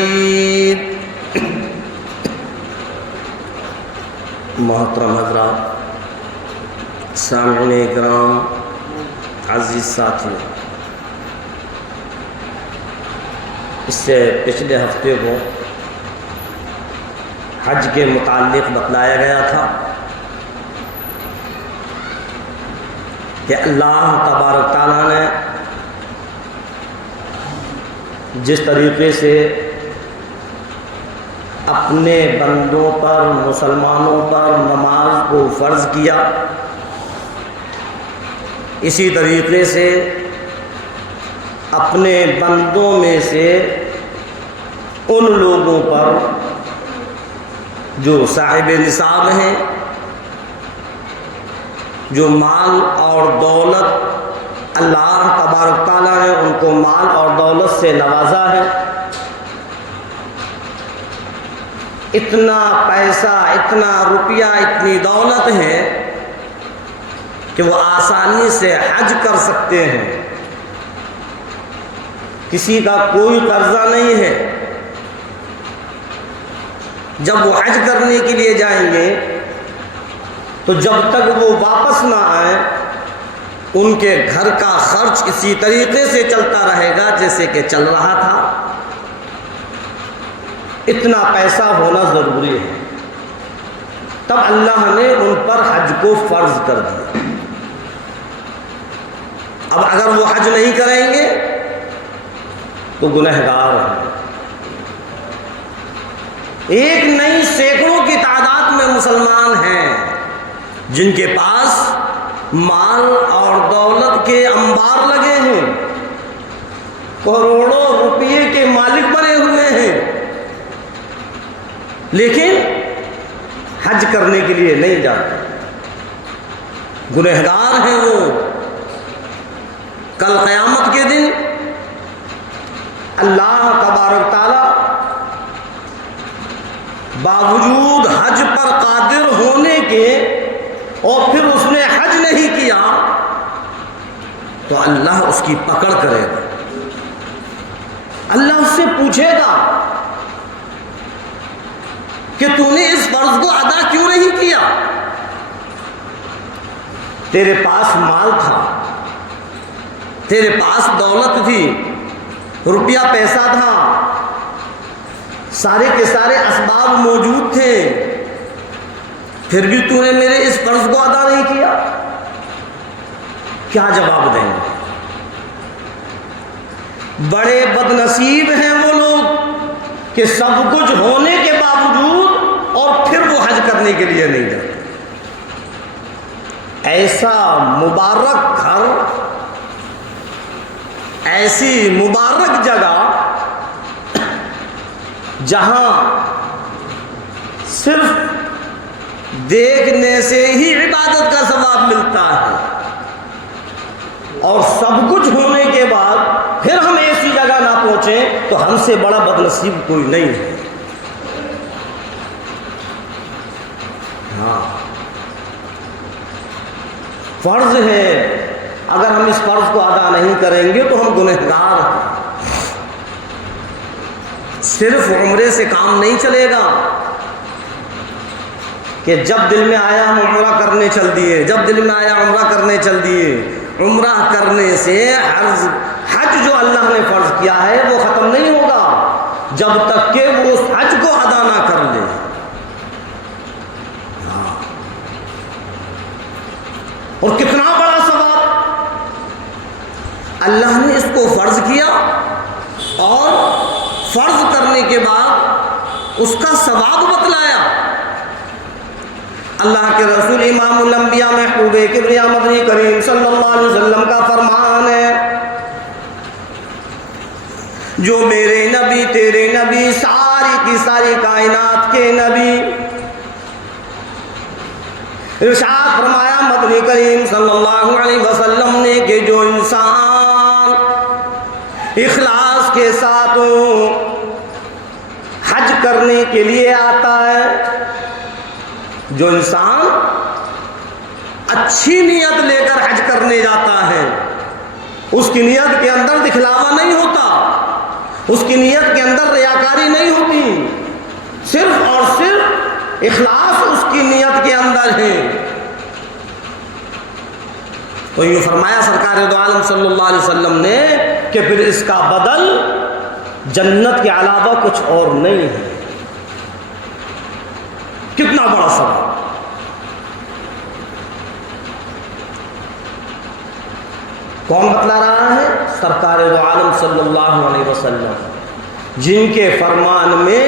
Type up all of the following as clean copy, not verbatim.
مجيد. محترم حضرات، سامعین اکرام، عزیز ساتھیوں، اس سے پچھلے ہفتے کو حج کے متعلق بتلایا گیا تھا کہ اللہ تبارک تعالیٰ نے جس طریقے سے اپنے بندوں پر، مسلمانوں پر نماز کو فرض کیا، اسی طریقے سے اپنے بندوں میں سے ان لوگوں پر جو صاحب نصاب ہیں، جو مال اور دولت اللہ تبارک تعالیٰ نے ان کو مال اور دولت سے نوازا ہے، اتنا پیسہ، اتنا روپیہ، اتنی دولت ہے کہ وہ آسانی سے حج کر سکتے ہیں، کسی کا کوئی قرضہ نہیں ہے. جب وہ حج کرنے کے لیے جائیں گے تو جب تک وہ واپس نہ آئیں ان کے گھر کا خرچ اسی طریقے سے چلتا رہے گا جیسے کہ چل رہا تھا. اتنا پیسہ ہونا ضروری ہے. تب اللہ نے ان پر حج کو فرض کر دیا. اب اگر وہ حج نہیں کریں گے تو گنہگار ہیں. ایک نہیں سینکڑوں کی تعداد میں مسلمان ہیں جن کے پاس مال اور دولت کے انبار لگے ہیں، کروڑوں روپئے کے مالک بنے ہوئے ہیں، لیکن حج کرنے کے لیے نہیں جاتے. گنہگار ہیں وہ. کل قیامت کے دن اللہ تبارک تعالی باوجود حج پر قادر ہونے کے اور پھر اس نے حج نہیں کیا تو اللہ اس کی پکڑ کرے گا. اللہ اس سے پوچھے گا کہ تو نے اس فرض کو ادا کیوں نہیں کیا؟ تیرے پاس مال تھا، تیرے پاس دولت تھی، روپیہ پیسہ تھا، سارے کے سارے اسباب موجود تھے، پھر بھی تو نے میرے اس فرض کو ادا نہیں کیا. کیا جواب دیں گے؟ بڑے بد نصیب ہیں وہ لوگ کہ سب کچھ ہونے کے باوجود اور پھر وہ حج کرنے کے لیے نہیں جاتے. ایسا مبارک گھر، ایسی مبارک جگہ جہاں صرف دیکھنے سے ہی عبادت کا ثواب ملتا ہے، اور سب کچھ ہونے کے بعد پھر ہم ایسی جگہ نہ پہنچیں تو ہم سے بڑا بد نصیب کوئی نہیں ہے. ہاں، فرض ہے. اگر ہم اس فرض کو ادا نہیں کریں گے تو ہم گنہگار ہیں. صرف عمرے سے کام نہیں چلے گا کہ جب دل میں آیا ہم عمرہ کرنے چل دیے، جب دل میں آیا عمرہ کرنے چل دیے. عمرہ کرنے سے حج جو اللہ نے فرض کیا ہے وہ ختم نہیں ہوگا جب تک کہ وہ اس حج کو ادا نہ کر لے. اور کتنا بڑا ثواب! اللہ نے اس کو فرض کیا اور فرض کرنے کے بعد اس کا ثواب بتلایا. اللہ کے رسول امام الانبیاء محبوب کبریا مدنی کریم صلی اللہ علیہ وسلم کا فرمان ہے، جو میرے نبی، تیرے نبی، ساری کی ساری کائنات کے نبی، ارشاد فرمایا مدنی کریم صلی اللہ علیہ وسلم نے کہ جو انسان اخلاص کے ساتھ حج کرنے کے لیے آتا ہے، جو انسان اچھی نیت لے کر حج کرنے جاتا ہے، اس کی نیت کے اندر دکھلاوا نہیں ہوتا، اس کی نیت کے اندر ریاکاری نہیں ہوتی، صرف اور صرف اخلاص اس کی نیت کے اندر ہے۔ تو یہ فرمایا سرکار دو عالم صلی اللہ علیہ وسلم نے کہ پھر اس کا بدل جنت کے علاوہ کچھ اور نہیں ہے۔ کتنا بڑا سوال! کون بتلا رہا ہے؟ سرکار دو عالم صلی اللہ علیہ وسلم، جن کے فرمان میں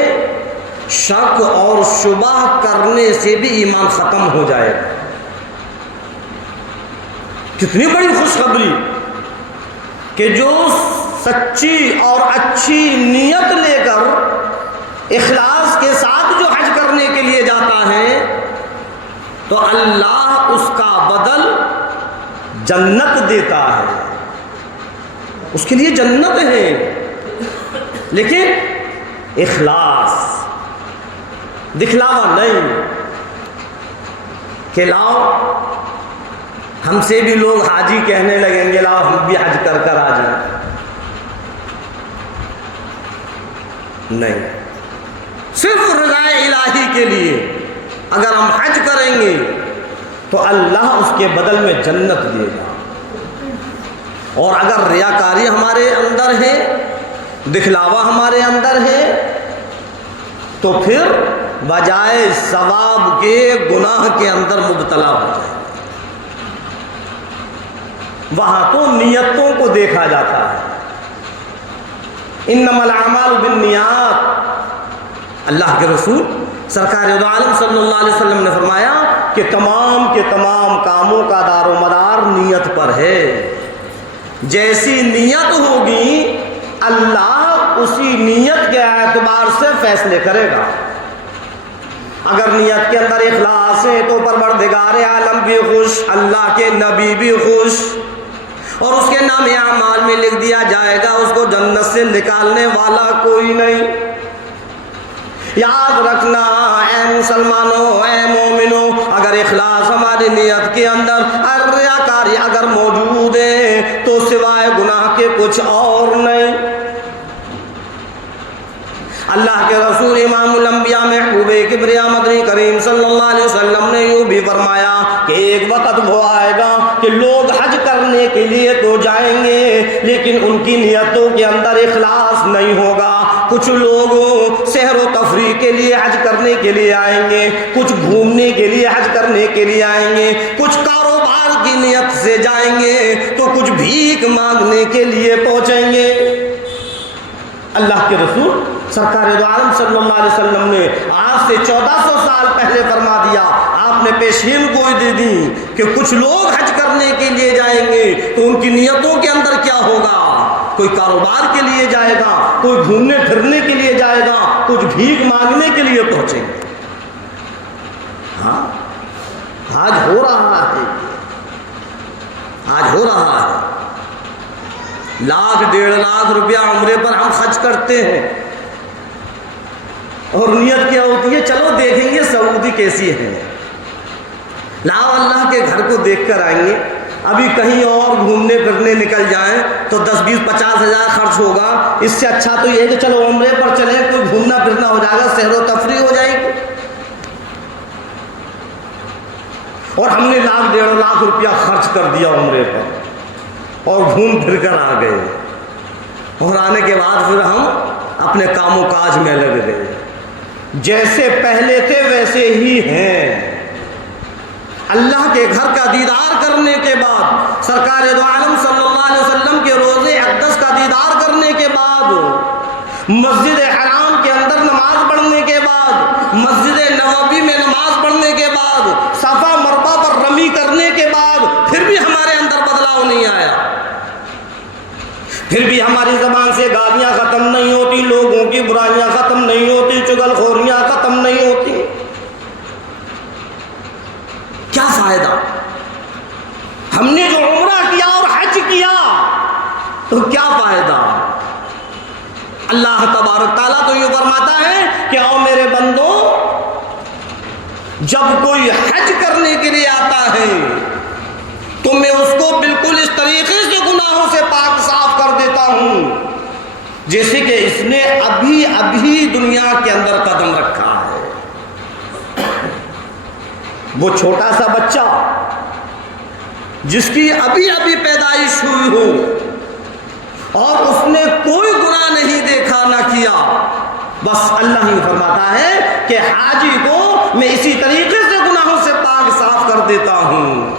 شک اور شبہ کرنے سے بھی ایمان ختم ہو جائے گا۔ کتنی بڑی خوشخبری کہ جو سچی اور اچھی نیت لے کر اخلاص کے ساتھ جو حج کرنے کے لیے جاتا ہے تو اللہ اس کا بدل جنت دیتا ہے، اس کے لیے جنت ہے، لیکن اخلاص، دکھلاوا نہیں کہ لاؤ ہم سے بھی لوگ حاجی کہنے لگیں گے، لاؤ ہم بھی حج کر کر آ جائیں۔ نہیں، صرف رضا الہی کے لیے اگر ہم حج کریں گے تو اللہ اس کے بدل میں جنت دے گا۔ اور اگر ریاکاری ہمارے اندر ہے، دکھلاوا ہمارے اندر ہے، تو پھر بجائے ثواب کے گناہ کے اندر مبتلا ہو جائے۔ وہاں تو نیتوں کو دیکھا جاتا ہے، انما الاعمال بالنیات۔ اللہ کے رسول سرکار دو عالم صلی اللہ علیہ وسلم نے فرمایا کہ تمام کے تمام کاموں کا دار و مدار نیت پر ہے۔ جیسی نیت ہوگی اللہ اسی نیت کے اعتبار سے فیصلے کرے گا۔ اگر نیت کے اندر اخلاص ہے تو پروردگار عالم بھی خوش، اللہ کے نبی بھی خوش، اور اس کے نام اعمال میں لکھ دیا جائے گا اس کو جنت سے نکالنے والا کوئی نہیں۔ یاد رکھنا اے مسلمانوں، اے مومنوں، اگر اخلاص ہماری نیت کے اندر اور ریاکاری اگر موجود ہے تو سوائے گناہ کے کچھ اور نہیں۔ اللہ کے رسول امام الانبیاء محبوب کبریا مدنی کریم صلی اللہ علیہ وسلم نے یوں بھی فرمایا کہ ایک وقت وہ آئے گا کہ لوگ حج کرنے کے لیے تو جائیں گے لیکن ان کی نیتوں کے اندر اخلاص نہیں ہوگا۔ کچھ لوگ سحر و تفریح کے لیے حج کرنے کے لیے آئیں گے، کچھ گھومنے کے لیے حج کرنے کے لیے آئیں گے، کچھ کاروبار کی نیت سے جائیں گے تو کچھ بھیک مانگنے کے لیے پہنچیں گے۔ اللہ کے رسول سرکار دو عالم صلی اللہ علیہ وسلم نے آج سے 1400 سال پہلے فرما دیا، آپ نے پیشین گوئی دے دی کہ کچھ لوگ حج کرنے کے لیے جائیں گے تو ان کی نیتوں کے اندر کیا ہوگا؟ کوئی کاروبار کے لیے جائے گا، کوئی گھومنے پھرنے کے لیے جائے گا، کچھ بھیک مانگنے کے لیے پہنچیں گے۔ ہاں، آج ہو رہا ہے، آج ہو رہا ہے۔ لاکھ 1.5 لاکھ روپیہ عمرے پر ہم خرچ کرتے ہیں اور نیت کیا ہوتی ہے؟ چلو دیکھیں گے سعودی کیسی ہے، لاؤ اللہ کے گھر کو دیکھ کر آئیں گے۔ ابھی کہیں اور گھومنے پھرنے نکل جائیں تو 10-20-50 ہزار خرچ ہوگا، اس سے اچھا تو یہ ہے کہ چلو عمرے پر چلیں، کوئی گھومنا پھرنا ہو جائے گا، سیر و تفریح ہو جائے گی۔ اور ہم نے 1.5 لاکھ روپیہ خرچ کر دیا عمرے پر اور گھوم پھر کر آ گئے، اور آنے کے بعد پھر ہم اپنے کام و کاج میں لگ گئے، جیسے پہلے تھے ویسے ہی ہیں۔ اللہ کے گھر کا دیدار کرنے کے بعد، سرکار دو عالم صلی اللہ علیہ وسلم کے روضے اقدس کا دیدار کرنے کے بعد، مسجد حرام کے اندر نماز پڑھنے کے بعد، مسجد نبوی میں نماز پڑھنے کے بعد، صفا مروا پر رمی کرنے کے بعد پھر بھی ہمارے اندر بدلاؤ نہیں آیا، پھر بھی ہماری زبان سے گالیاں ختم نہیں ہوتی، لوگوں کی برائیاں ختم نہیں ہوتی، چغل خوریاں ختم نہیں ہوتی۔ کیا فائدہ؟ ہم نے جو عمرہ کیا اور حج کیا تو کیا فائدہ؟ اللہ تبارک تعالیٰ تو یہ فرماتا ہے کہ او میرے بندو، جب کوئی حج کرنے کے لیے آتا ہے تو میں اس کو بالکل اس طریقے سے گناہوں سے پاک صاف کر دیتا ہوں جیسے کہ اس نے ابھی ابھی دنیا کے اندر قدم رکھا ہے. وہ چھوٹا سا بچہ جس کی ابھی ابھی پیدائش ہوئی ہو اور اس نے کوئی گناہ نہیں دیکھا نہ کیا، بس اللہ ہی فرماتا ہے کہ حاجی کو میں اسی طریقے سے گناہوں سے پاک صاف کر دیتا ہوں.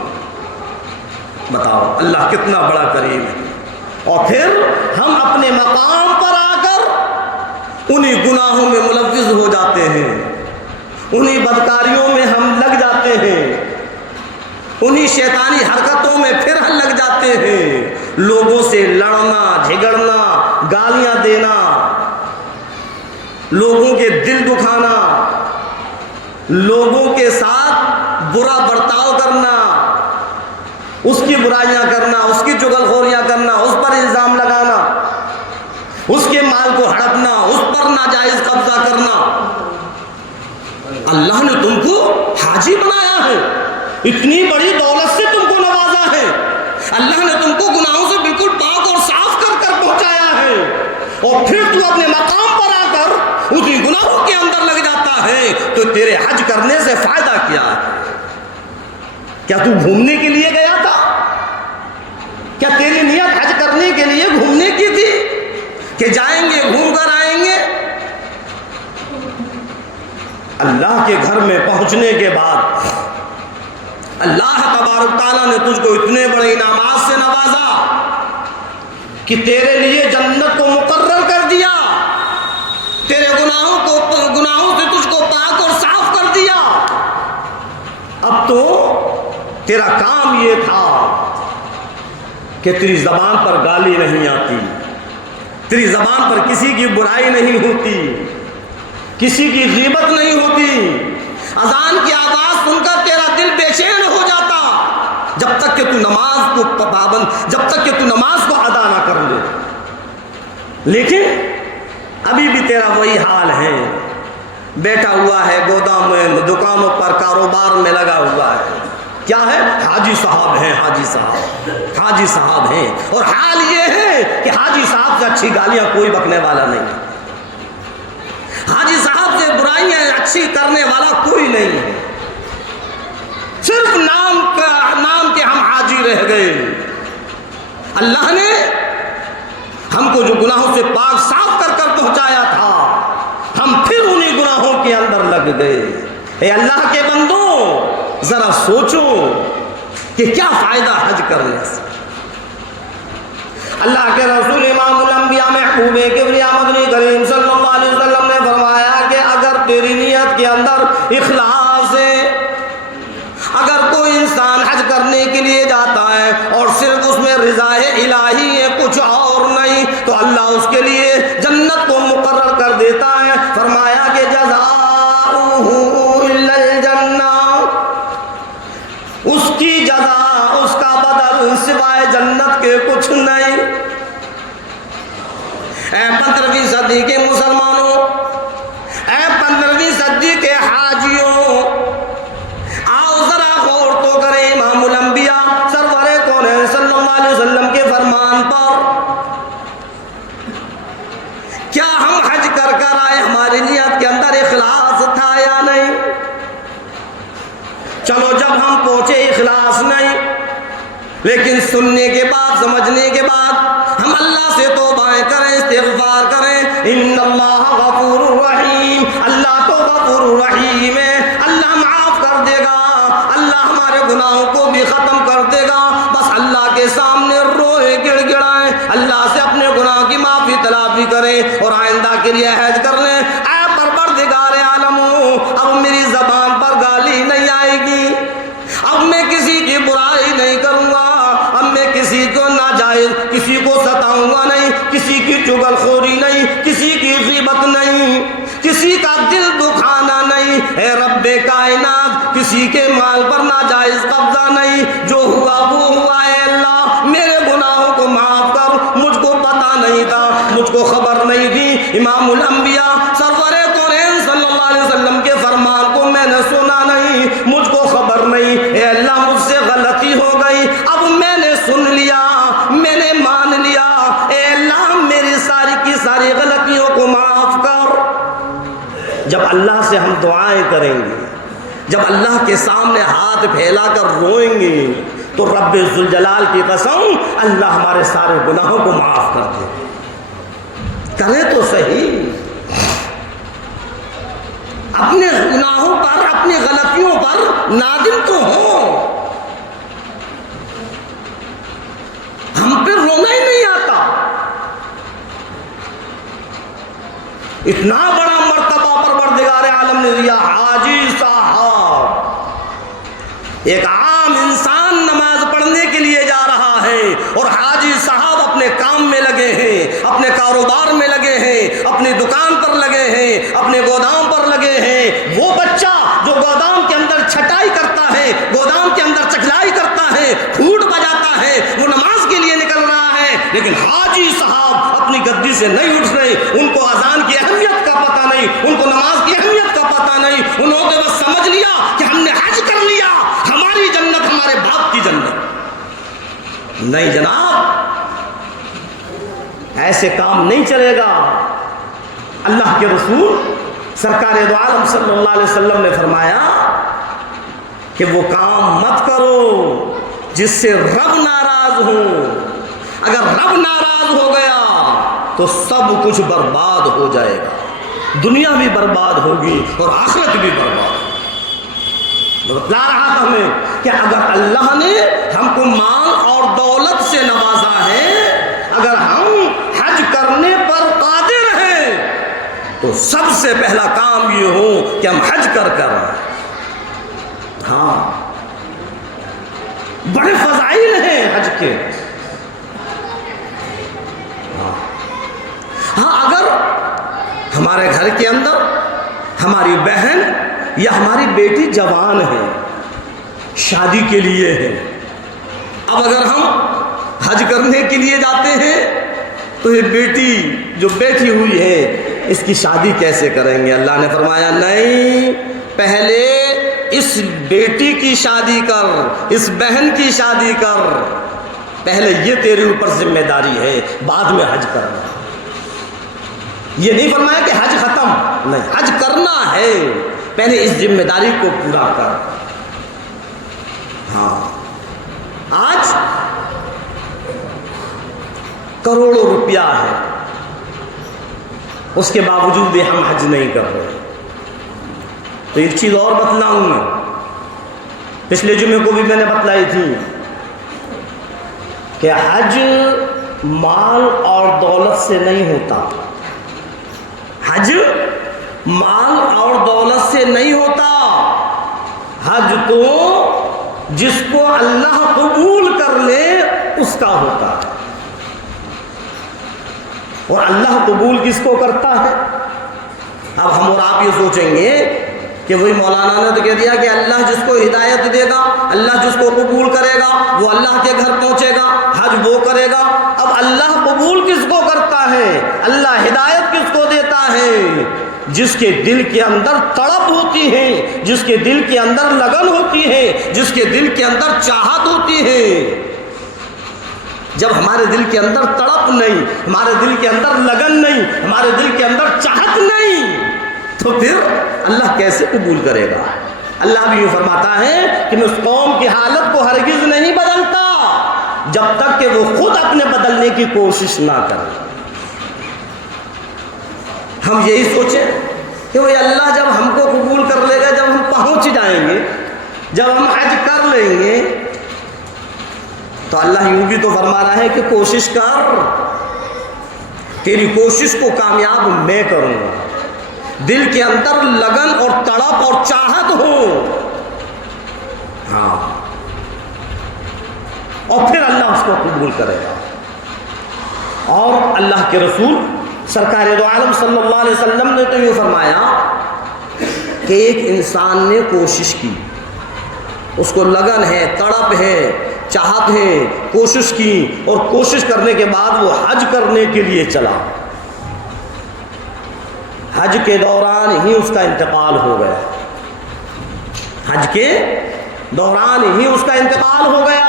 بتاؤ اللہ کتنا بڑا کریم ہے. اور پھر ہم اپنے مقام پر آ کر انہی گناہوں میں ملوث ہو جاتے ہیں، انہی بدکاریوں میں ہم لگ جاتے ہیں، انہی شیطانی حرکتوں میں پھر ہم لگ جاتے ہیں. لوگوں سے لڑنا جھگڑنا، گالیاں دینا، لوگوں کے دل دکھانا، لوگوں کے ساتھ برا برتاؤ کرنا، اس کی برائیاں کرنا، اس کی چغلخوریاں کرنا، اس پر الزام لگانا، اس کے مال کو ہڑپنا، اس پر ناجائز قبضہ کرنا. اللہ نے تم کو حاجی بنایا ہے، اتنی بڑی دولت سے تم کو نوازا ہے، اللہ نے تم کو گناہوں سے بالکل پاک اور صاف کر کر پہنچایا ہے، اور پھر تو اپنے مقام پر آ کر اسی گناہوں کے اندر لگ جاتا ہے. تو تیرے حج کرنے سے فائدہ کیا ہے؟ کیا تو گھومنے کے لیے گیا تھا؟ کیا تیری نیت حج کرنے کے لیے گھومنے کی تھی کہ جائیں گے گھوم کر آئیں گے؟ اللہ کے گھر میں پہنچنے کے بعد اللہ تبارک تعالیٰ نے تجھ کو اتنے بڑے انعامات سے نوازا کہ تیرے لیے جنت کو مقرر کر دیا، تیرے گناہوں سے تجھ کو پاک اور صاف کر دیا. اب تو تیرا کام یہ تھا کہ تیری زبان پر گالی نہیں آتی، تیری زبان پر کسی کی برائی نہیں ہوتی، کسی کی غیبت نہیں ہوتی. اذان کی آواز سن کر تیرا دل بے چین ہو جاتا جب تک کہ تو نماز کو پابند، جب تک کہ تو نماز کو ادا نہ کر لے. لیکن ابھی بھی تیرا وہی حال ہے، بیٹھا ہوا ہے گودام میں، دکانوں پر کاروبار میں لگا ہوا ہے. کیا ہے؟ حاجی صاحب ہیں، حاجی صاحب، حاجی صاحب ہیں. اور حال یہ ہے کہ حاجی صاحب سے اچھی گالیاں کوئی بکنے والا نہیں، حاجی صاحب سے برائیاں اچھی کرنے والا کوئی نہیں ہے. صرف نام کے ہم حاجی رہ گئے. اللہ نے ہم کو جو گناہوں سے پاک صاف کر کر پہنچایا تھا، ہم پھر انہی گناہوں کے اندر لگ گئے. اے اللہ کے بندوں، ذرا سوچو کہ کیا فائدہ حج کرنے سے. اللہ کے رسول امام الانبیاء محبوب کبریا مدنی کریم صلی اللہ علیہ وسلم نے فرمایا کہ اگر تیری نیت کے اندر اخلاص ہے، اگر کوئی انسان حج کرنے کے لیے جاتا ہے اور صرف اس میں رضا الہی ہے، کچھ اور نہیں، تو اللہ اس کے لیے جنت کو مقرر کر دیتا ہے. فرمایا کہ جزاؤہ الا الجنہ، اس کی جزا، اس کا بدل سوائے جنت کے کچھ نہیں. اے 15ویں صدی کے مسلمانوں، اے 15ویں صدی کے حاجیوں، آؤ ذرا غور تو کریں امام الانبیاء سرور کونین صلی اللہ علیہ وسلم کے فرمان پر. کیا ہم حج کر کر آئے، ہماری نیت کے اندر اخلاص تھا یا نہیں؟ چلو جب ہم پہنچے اخلاص نہیں، لیکن سننے کے بعد، سمجھنے کے بعد ہم اللہ سے توبہ کریں، استغفار کریں. ان اللہ غفور رحیم، اللہ تو غفور رحیم ہے، اللہ معاف کر دے گا، اللہ ہمارے گناہوں کو بھی ختم کر دے گا. بس اللہ کے سامنے روئے گڑ گڑائیں، اللہ سے اپنے گناہ کی معافی تلافی کریں اور آئندہ کے لیے عہد کر لیں. اے پروردگار عالموں، اب میری زبان پر گالی نہیں آئے گی، اب میں کسی کی برائی نہیں کروں گا، اب میں کسی کو ناجائز، کسی کو ستاؤں گا نہیں، کسی کی چغل خوری نہیں، کسی کی غیبت نہیں، کسی کا دل دکھانا نہیں. اے رب کائنات، کسی کے مال پر ناجائز قبضہ نہیں. جو ہوا وہ ہوا. اے اللہ میرے گناہوں کو معاف کر، مجھ کو پتہ نہیں تھا، مجھ کو خبر نہیں تھی. امام الانبیاء سرور کونین صلی اللہ علیہ وسلم کے فرمان کو میں نے سنا نہیں، مجھ کو خبر نہیں. اے اللہ مجھ سے غلطی ہو گئی، اب میں نے سن لیا، میں نے مان لیا. اے اللہ میری ساری کی ساری جب اللہ سے ہم دعائیں کریں گے، جب اللہ کے سامنے ہاتھ پھیلا کر روئیں گے، تو رب ذوالجلال کی قسم اللہ ہمارے سارے گناہوں کو معاف کر دے۔ کرے تو صحیح، اپنے گناہوں پر، اپنی غلطیوں پر نادم تو ہوں۔ ہم پہ رونا ہی نہیں آتا۔ اتنا بڑا مرتبہ پروردگار عالم نے دیا۔ حاجی صاحب، ایک عام انسان نماز پڑھنے کے لیے جا رہا ہے اور حاجی صاحب اپنے کام میں لگے ہیں، اپنے کاروبار میں لگے ہیں، اپنی دکان پر لگے ہیں، اپنے گودام پر لگے ہیں۔ وہ بچہ جو گودام کے اندر چھٹائی کرتا ہے، گودام کے اندر چکلائی کرتا ہے، پھوٹ بجاتا ہے، وہ نماز کے لیے نکل رہا ہے، لیکن حاجی صاحب اپنی گدی سے نہیں اٹھ رہے۔ ان کو اذان کی اہمیت کا پتہ نہیں، ان کو نماز کی اہمیت کا پتہ نہیں۔ انہوں نے بس سمجھ لیا کہ ہم نے حج کر لیا، ہماری جنت ہمارے باپ کی جنت۔ نہیں جناب، ایسے کام نہیں چلے گا۔ اللہ کے رسول سرکار دو عالم صلی اللہ علیہ وسلم نے فرمایا کہ وہ کام مت کرو جس سے رب ناراض ہو۔ اگر رب ناراض ہو گیا تو سب کچھ برباد ہو جائے گا، دنیا بھی برباد ہوگی اور آخرت بھی برباد ہوگی۔ بتلا رہا تھا ہمیں کہ اگر اللہ نے ہم کو مال اور دولت سے نوازا ہے، اگر ہم حج کرنے پر قادر ہیں، تو سب سے پہلا کام یہ ہو کہ ہم حج کر ہاں، بڑے فضائل ہیں حج کے۔ ہاں، اگر ہمارے گھر کے اندر ہماری بہن یا ہماری بیٹی جوان ہے، شادی کے لیے ہے، اب اگر ہم حج کرنے کے لیے جاتے ہیں تو یہ بیٹی جو بیٹھی ہوئی ہے اس کی شادی کیسے کریں گے؟ اللہ نے فرمایا نہیں، پہلے اس بیٹی کی شادی کر، اس بہن کی شادی کر، پہلے یہ تیرے اوپر ذمہ داری ہے، بعد میں حج کرنا۔ یہ نہیں فرمایا کہ حج ختم، نہیں، حج کرنا ہے، پہلے اس ذمہ داری کو پورا کر۔ ہاں، آج کروڑوں روپیہ ہے، اس کے باوجود بھی ہم حج نہیں کر رہے۔ تو ایک چیز اور بتلاؤں میں، پچھلے جمعے کو بھی میں نے بتلائی تھی کہ حج مال اور دولت سے نہیں ہوتا۔ حج مال اور دولت سے نہیں ہوتا، حج تو جس کو اللہ قبول کر لے اس کا ہوتا ہے۔ اور اللہ قبول کس کو کرتا ہے؟ اب ہم اور آپ یہ سوچیں گے کہ وہی مولانا نے تو کہہ دیا کہ اللہ جس کو ہدایت دے گا، اللہ جس کو قبول کرے گا وہ اللہ کے گھر پہنچے گا، حج وہ کرے گا۔ اب اللہ قبول کس کو کرتا ہے؟ اللہ ہدایت کس کو دیتا ہے؟ جس کے دل کے اندر تڑپ ہوتی ہے، جس کے دل کے اندر لگن ہوتی ہے، جس کے دل کے اندر چاہت ہوتی ہے۔ جب ہمارے دل کے اندر تڑپ نہیں، ہمارے دل کے اندر لگن نہیں، ہمارے دل کے اندر چاہت نہیں، تو پھر اللہ کیسے قبول کرے گا؟ اللہ بھی یہ فرماتا ہے کہ میں اس قوم کی حالت کو ہرگز نہیں بدلتا جب تک کہ وہ خود اپنے بدلنے کی کوشش نہ کرے۔ ہم یہی سوچیں کہ وہ اللہ جب ہم کو قبول کر لے گا، جب ہم پہنچ جائیں گے، جب ہم حج کر لیں گے، تو اللہ یوں بھی تو فرما رہا ہے کہ کوشش کر، تیری کوشش کو کامیاب میں کروں گا۔ دل کے اندر لگن اور تڑپ اور چاہت ہو، ہاں، اور پھر اللہ اس کو قبول کرے گا۔ اور اللہ کے رسول سرکار دو عالم صلی اللہ علیہ وسلم نے تو یہ فرمایا کہ ایک انسان نے کوشش کی، اس کو لگن ہے، تڑپ ہے، چاہت ہے، کوشش کی، اور کوشش کرنے کے بعد وہ حج کرنے کے لیے چلا، حج کے دوران ہی اس کا انتقال ہو گیا، حج کے دوران ہی اس کا انتقال ہو گیا۔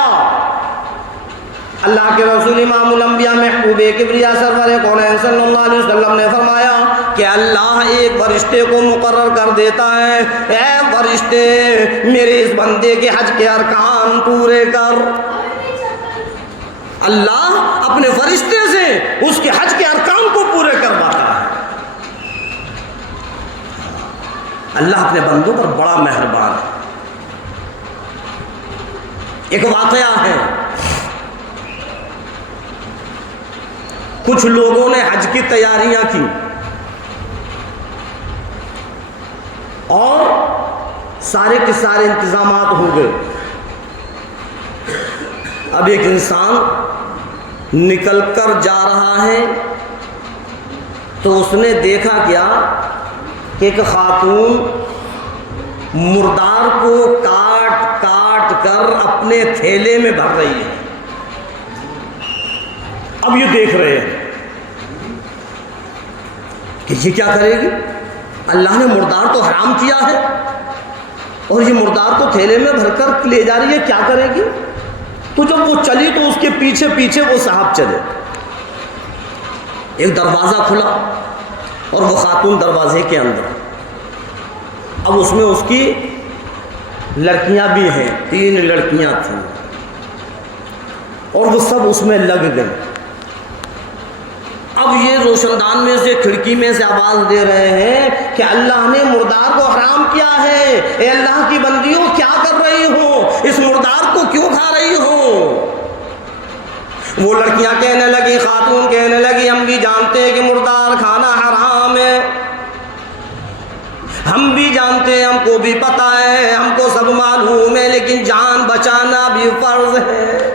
اللہ کے رسول امام الانبیاء محبوب کبریا سرور کونین صلی اللہ علیہ وسلم نے فرمایا کہ اللہ ایک فرشتے کو مقرر کر دیتا ہے، اے فرشتے میرے اس بندے کے حج کے ارکان پورے کر۔ اللہ اپنے فرشتے سے اس کے حج کے ارکان کو پورے کرواتا ہے۔ اللہ اپنے بندوں پر بڑا مہربان ہے۔ ایک واقعہ ہے، کچھ لوگوں نے حج کی تیاریاں کی اور سارے کے سارے انتظامات ہو گئے۔ اب ایک انسان نکل کر جا رہا ہے تو اس نے دیکھا کیا کہ ایک خاتون مردار کو کاٹ کاٹ کر اپنے تھیلے میں بھر رہی ہے۔ اب یہ دیکھ رہے ہیں کہ یہ کیا کرے گی، اللہ نے مردار تو حرام کیا ہے اور یہ مردار کو تھیلے میں بھر کر لے جا رہی ہے، کیا کرے گی؟ تو جب وہ چلی تو اس کے پیچھے پیچھے وہ صاحب چلے۔ ایک دروازہ کھلا اور وہ خاتون دروازے کے اندر، اب اس میں اس کی لڑکیاں بھی ہیں، 3 لڑکیاں تھیں اور وہ سب اس میں لگ گئیں۔ اب یہ روشن دان میں سے کھڑکی میں سے آواز دے رہے ہیں کہ اللہ نے مردار کو حرام کیا ہے، اے اللہ کی بندیوں کیا کر رہی ہو، اس مردار کو کیوں کھا رہی ہو؟ وہ لڑکیاں کہنے لگی، خاتون کہنے لگی ہم بھی جانتے ہیں کہ مردار کھانا حرام ہے، ہم بھی جانتے ہیں، ہم کو بھی پتہ ہے، ہم کو سب معلوم ہے، لیکن جان بچانا بھی فرض ہے۔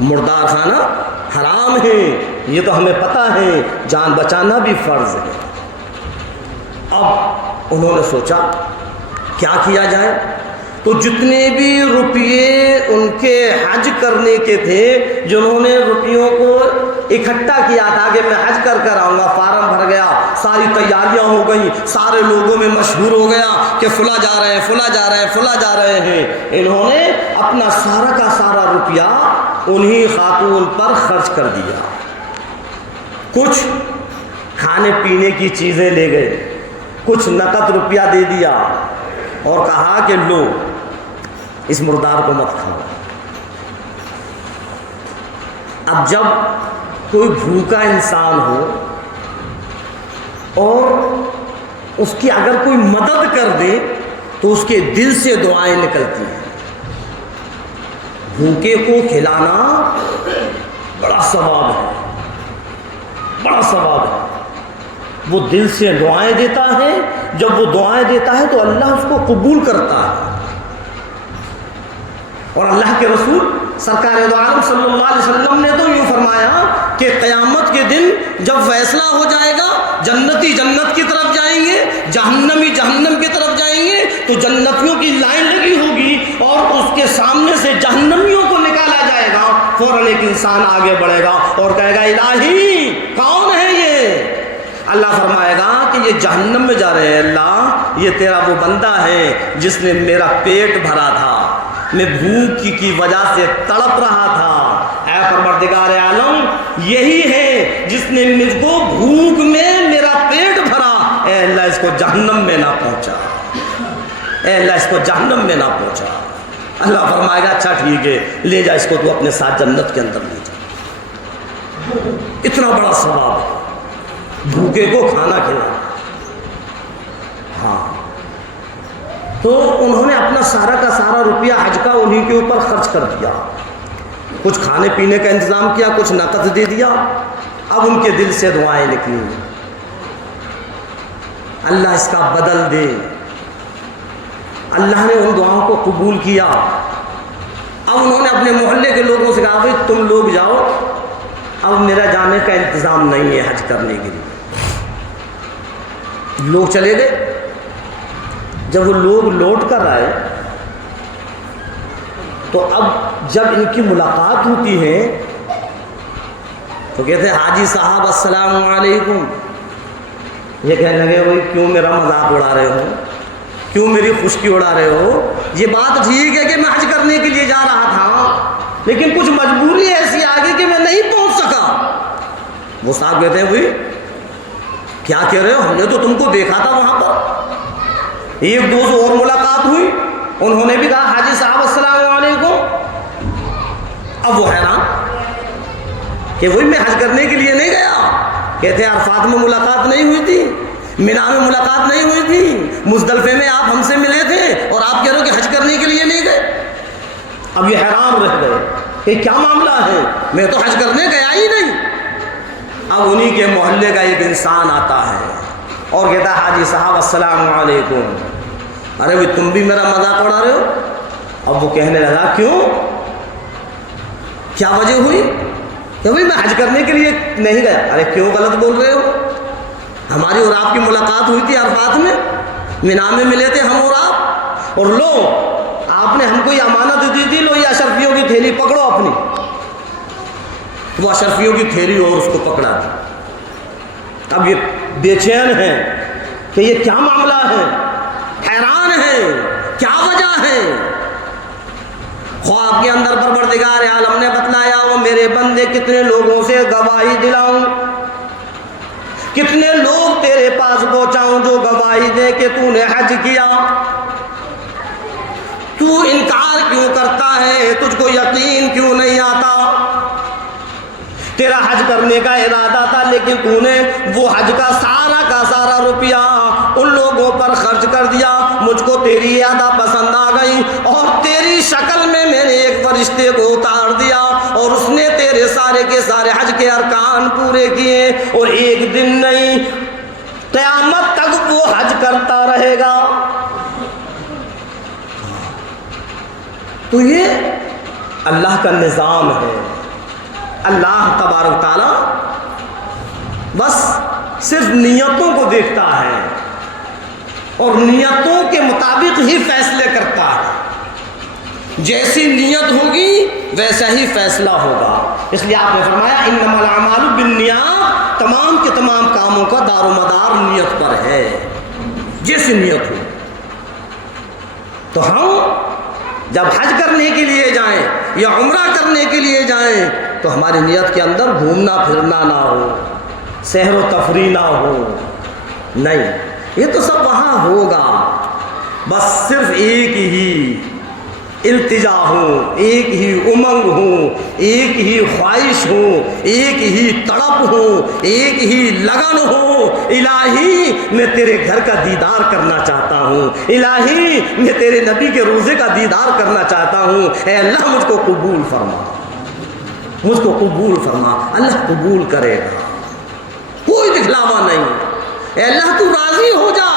مردار کھانا حرام ہے یہ تو ہمیں پتہ ہے، جان بچانا بھی فرض ہے۔ اب انہوں نے سوچا کیا کیا جائے، تو جتنے بھی روپیے ان کے حج کرنے کے تھے، جنہوں نے روپیوں کو اکٹھا کیا تھا کہ میں حج کر کر آؤں گا، فارم بھر گیا، ساری تیاریاں ہو گئیں، سارے لوگوں میں مشہور ہو گیا کہ فلاں جا رہے ہیں، فلاں جا رہے ہیں، فلاں جا رہے ہیں۔ انہوں نے اپنا سارا کا سارا روپیہ انہی خاتون پر خرچ کر دیا۔ کچھ کھانے پینے کی چیزیں لے گئے، کچھ نقد روپیہ دے دیا اور کہا کہ لو اس مردار کو مت کھاؤ۔ اب جب کوئی بھوکا انسان ہو اور اس کی اگر کوئی مدد کر دے تو اس کے دل سے دعائیں نکلتی ہیں۔ بھوکے کو کھلانا بڑا ثواب ہے، بڑا ثواب ہے۔ وہ دل سے دعائیں دیتا ہے، جب وہ دعائیں دیتا ہے تو اللہ اس کو قبول کرتا ہے۔ اور اللہ کے رسول سرکار دو عالم صلی اللہ علیہ وسلم نے تو یوں فرمایا کہ قیامت کے دن جب فیصلہ ہو جائے گا، جنتی جنت کی طرف جائیں گے، جہنمی جہنم کی طرف جائیں گے، تو جنتیوں کی لائن لگی ہوگی اور اس کے سامنے سے جہنمیوں کو نکالا جائے گا۔ فوراً ایک انسان آگے بڑھے گا اور کہے گا الہی کون ہے یہ؟ اللہ فرمائے گا کہ یہ جہنم میں جا رہے ہیں، اللہ یہ تیرا وہ بندہ ہے جس نے میرا پیٹ بھرا تھا، میں بھوک کی وجہ سے تڑپ رہا تھا، اے پروردگار عالم یہی ہے جس نے مجھ کو بھوک میں میرا پیٹ بھرا، اے اللہ اس کو جہنم میں نہ پہنچا، اے اللہ اس کو جہنم میں نہ پہنچا۔ اللہ فرمائے گا اچھا ٹھیک ہے، لے جا اس کو تو اپنے ساتھ جنت کے اندر لے جا۔ اتنا بڑا ثواب ہے بھوکے کو کھانا کھلانا۔ ہاں، تو انہوں نے اپنا سارا کا سارا روپیہ حج کا انہی کے اوپر خرچ کر دیا، کچھ کھانے پینے کا انتظام کیا، کچھ نقد دے دیا۔ اب ان کے دل سے دعائیں نکلی، اللہ اس کا بدل دے۔ اللہ نے ان دعاؤں کو قبول کیا۔ اب انہوں نے اپنے محلے کے لوگوں سے کہا بھائی تم لوگ جاؤ، اب میرا جانے کا انتظام نہیں ہے حج کرنے کے لیے۔ لوگ چلے گئے۔ جب وہ لوگ لوٹ کر آئے تو اب جب ان کی ملاقات ہوتی ہے تو کہتے ہیں حاجی صاحب السلام علیکم۔ یہ کہنے لگے بھائی کیوں میرا مذاق اڑا رہے ہو، کیوں میری خشکی اڑا رہے ہو؟ یہ بات ٹھیک ہے کہ میں حج کرنے کے لیے جا رہا تھا، لیکن کچھ مجبوری ایسی آ گئی کہ میں نہیں پہنچ سکا. وہ صاحب کہتے ہیں بھائی کیا کہہ رہے ہو, ہم نے تو تم کو دیکھا تھا وہاں پر. ایک دو سے اور ملاقات ہوئی, انہوں نے بھی کہا حاجی صاحب السلام علیکم. اب وہ حیران کہ وہی میں حج کرنے کے لیے نہیں گیا. کہتے ہیں عرفات میں ملاقات نہیں ہوئی تھی, مینا میں ملاقات نہیں ہوئی تھی, مزدلفے میں آپ ہم سے ملے تھے اور آپ کہہ رہے ہو کہ حج کرنے کے لیے نہیں گئے. اب یہ حیران رہ گئے کہ کیا معاملہ ہے, میں تو حج کرنے گیا ہی نہیں. اب انہی کے محلے کا ایک انسان آتا ہے اور کہتا ہے حاجی صاحب السلام علیکم. ارے بھائی تم بھی میرا مذاق اڑا رہے ہو. اب وہ کہنے لگا کیوں, کیا وجہ ہوئی؟ کہ بھائی میں حج کرنے کے لیے نہیں گیا. ارے کیوں غلط بول رہے ہو, ہماری اور آپ کی ملاقات ہوئی تھی عرفات میں, مینا میں ملے تھے ہم اور آپ, اور لو آپ نے ہم کو یہ امانت دی تھی, لو یہ اشرفیوں کی تھیلی پکڑو اپنی. وہ اشرفیوں کی تھیلی اور اس کو پکڑا دی. اب یہ بے چین ہے کہ یہ کیا معاملہ ہے, حیران ہے کیا وجہ ہے. خواب کے اندر پروردگار عالم نے بتلایا وہ میرے بندے کتنے لوگوں سے گواہی دلاؤں, کتنے لوگ تیرے پاس پہنچاؤں جو گواہی دے کہ تو نے حج کیا. تو انکار کیوں کرتا ہے, تجھ کو یقین کیوں نہیں آتا. تیرا حج کرنے کا ارادہ تھا لیکن تو نے وہ حج کا سارا روپیہ ان لوگوں پر خرچ کر دیا. مجھ کو تیری ادا پسند آ گئی اور تیری شکل میں میں نے ایک فرشتے کو اتار دیا اور اس نے تیرے سارے کے سارے حج کے ارکان پورے کیے, اور ایک دن نہیں قیامت تک وہ حج کرتا رہے گا. تو یہ اللہ کا نظام ہے. اللہ تبارک تعالیٰ بس صرف نیتوں کو دیکھتا ہے اور نیتوں کے مطابق ہی فیصلے کرتا ہے. جیسی نیت ہوگی ویسا ہی فیصلہ ہوگا. اس لیے آپ نے فرمایا انما الاعمال بالنیات, تمام کے تمام کاموں کا دار و مدار نیت پر ہے. جیسی نیت ہو. تو ہم جب حج کرنے کے لیے جائیں یا عمرہ کرنے کے لیے جائیں تو ہماری نیت کے اندر گھومنا پھرنا نہ ہو, سحر و تفریح نہ ہو. نہیں, یہ تو سب وہاں ہوگا. بس صرف ایک ہی التجا ہو, ایک ہی امنگ ہو, ایک ہی خواہش ہو, ایک ہی تڑپ ہو, ایک ہی لگن ہو. الہی میں تیرے گھر کا دیدار کرنا چاہتا ہوں, الہی میں تیرے نبی کے روزے کا دیدار کرنا چاہتا ہوں. اے اللہ مجھ کو قبول فرما, مجھ کو قبول فرما. اللہ قبول کرے گا, کوئی دکھلاوا نہیں. اے اللہ تو راضی ہو جا,